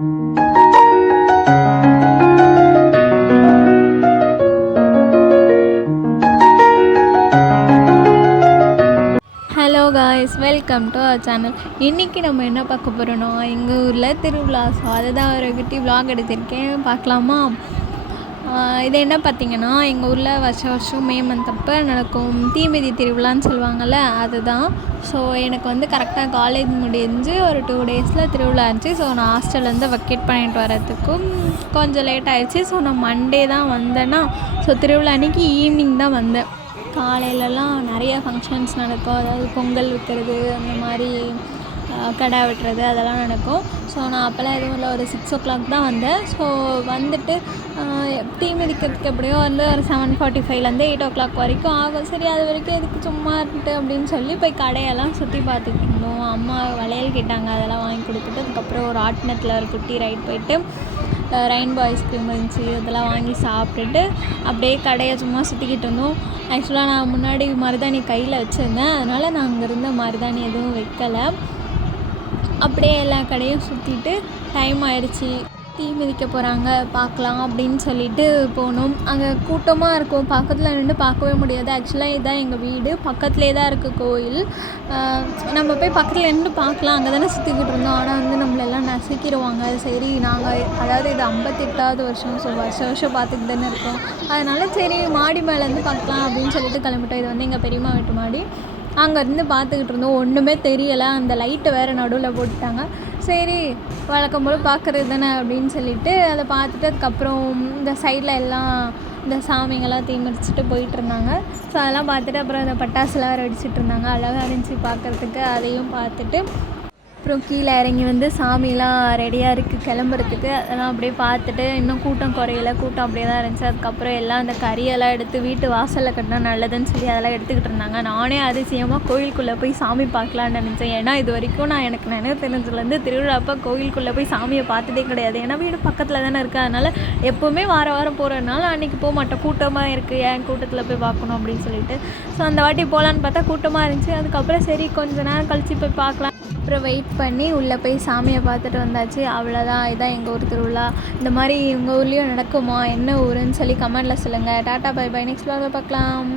Hello guys, welcome to our channel. இன்றைக்கி நம்ம என்ன பார்க்க போகிறோன்னா, எங்கள் ஊரில் திருவிழா. ஸோ அதை தான் ஒரு குட்டி விலாக் எடுத்திருக்கேன், பார்க்கலாமா? இது என்ன பார்த்திங்கன்னா, எங்கள் ஊரில் வருஷம் மே மந்த் அப்போ நடக்கும் தீமிதி திருவிழான்னு சொல்லுவாங்கள்ல, அதுதான். ஸோ எனக்கு வந்து கரெக்டாக காலேஜ் முடிஞ்சு ஒரு 2 டேஸில் திருவிழா இருந்துச்சு. ஸோ நான் ஹாஸ்டல்லேருந்து வெக்கேட் பண்ணிட்டு வரதுக்கும் கொஞ்சம் லேட் ஆகிடுச்சு. ஸோ நான் மண்டே தான் வந்தேன்னா, ஸோ திருவிழா அன்றைக்கி ஈவினிங் தான் வந்தேன். காலையிலலாம் நிறைய ஃபங்க்ஷன்ஸ் நடக்கும். அதாவது பொங்கல் வைக்கிறது, அந்த மாதிரி கடை வெட்டுறது, அதெல்லாம் நடக்கும். ஸோ நான் அப்போல்லாம் எதுவும் இல்லை, ஒரு 6 o'clock தான் வந்தேன். ஸோ வந்துட்டு தீ மிதிக்கிறதுக்கு எப்படியோ வந்து ஒரு 7:45லேருந்து 8 o'clock வரைக்கும் ஆகும். சரி, அது வரைக்கும் எதுக்கு சும்மா இருந்துட்டு அப்படின்னு சொல்லி போய் கடையெல்லாம் சுற்றி பார்த்துட்டு இருந்தோம். அம்மா வளையல் கேட்டாங்க, அதெல்லாம் வாங்கி கொடுத்துட்டு அதுக்கப்புறம் ஒரு ராட்டினத்தில் ஒரு குட்டி ரைட் போயிட்டு ரெயின்போ ஐஸ்கிரீம் இருந்துச்சு, அதெல்லாம் வாங்கி சாப்பிட்டுட்டு அப்படியே கடையை சும்மா சுற்றிக்கிட்டு இருந்தோம். ஆக்சுவலாக நான் முன்னாடி மருதாணி கையில் வச்சுருந்தேன், அதனால் நான் அங்கே இருந்த மருதாணி எதுவும் வைக்கலை. அப்படியே எல்லா கடையும் சுற்றிட்டு டைம் ஆயிடுச்சு. தீ மிதிக்க போகிறாங்க, பார்க்கலாம் அப்படின்னு சொல்லிட்டு போனோம். அங்கே கூட்டமாக இருக்கும், பக்கத்தில் நின்று பார்க்கவே முடியாது. ஆக்சுவலாக இதுதான் எங்கள் வீடு, பக்கத்துலேயே தான் இருக்குது கோயில். நம்ம போய் பக்கத்தில் நின்று பார்க்கலாம், அங்கே தானே சுற்றிக்கிட்டு இருந்தோம். ஆனால் வந்து நம்மளெல்லாம் நசுக்கிடுவாங்க. சரி, நாங்கள் அதாவது இது 58வது வருஷம். ஸோ வருஷம் பார்த்துட்டு தானே இருக்கோம். அதனால் சரி மாடி மேலேருந்து பார்க்கலாம் அப்படின்னு சொல்லிட்டு கிளம்பிட்டோம். இது வந்து எங்கள் பெரியம்மா வீட்டு மாடி. அங்கேருந்து பார்த்துக்கிட்டு இருந்தோம், ஒன்றுமே தெரியலை. அந்த லைட்டை வேறு நடுவில் போட்டுட்டாங்க. சரி, வழக்கம் போல் பார்க்குறது தானே அப்படின்னு சொல்லிட்டு அதை பார்த்துட்டு அதுக்கப்புறம் இந்த சைடில் எல்லாம் இந்த சாமிங்கெல்லாம் தீ மிதிச்சுட்டு போயிட்டுருந்தாங்க. ஸோ அதெல்லாம் பார்த்துட்டு அப்புறம் அந்த பட்டாசுலாம் வெடிச்சிட்டு இருந்தாங்க, அழகாக இருந்துச்சு பார்க்குறதுக்கு. அதையும் பார்த்துட்டு அப்புறம் கீழே இறங்கி வந்து சாமிலாம் ரெடியாக இருக்குது கிளம்புறதுக்கு. அதெல்லாம் அப்படியே பார்த்துட்டு இன்னும் கூட்டம் குறையில, கூட்டம் அப்படியே தான் இருந்துச்சு. அதுக்கப்புறம் எல்லாம் அந்த கறியெல்லாம் எடுத்து வீட்டு வாசலில் கட்டினா நல்லதுன்னு சொல்லி அதெல்லாம் எடுத்துக்கிட்டு இருந்தாங்க. நானே அதிசயமாக கோயிலுக்குள்ளே போய் சாமி பார்க்கலான்னு நினச்சேன். ஏன்னா இது வரைக்கும் நான் எனக்கு நினைவு தெரிஞ்சதுலேருந்து திருவிழாப்போ கோயிலுக்குள்ளே போய் சாமியை பார்த்ததே கிடையாது. ஏன்னா வீடு பக்கத்தில் தானே இருக்குது, அதனால் எப்போவுமே வாரம் போகிறதுனால அன்றைக்கி போக மாட்டேன். கூட்டமாக இருக்குது, ஏன் கூட்டத்தில் போய் பார்க்கணும் அப்படின்னு சொல்லிட்டு. ஸோ அந்த வாட்டி போகலான்னு பார்த்தா கூட்டமாக இருந்துச்சு. அதுக்கப்புறம் சரி கொஞ்ச நேரம் கழித்து போய் பார்க்கலாம். அப்புறம் வெயிட் பண்ணி உள்ளே போய் சாமியை பார்த்துட்டு வந்தாச்சு. அவ்வளோதான், இதுதான் எங்கள் ஊர் திருவிழா. இந்த மாதிரி உங்கள் ஊர்லேயும் நடக்குமா, என்ன ஊருன்னு சொல்லி கமெண்டில் சொல்லுங்கள். டாட்டா, பை பை, நெக்ஸ்ட் பார்க்கலாம்.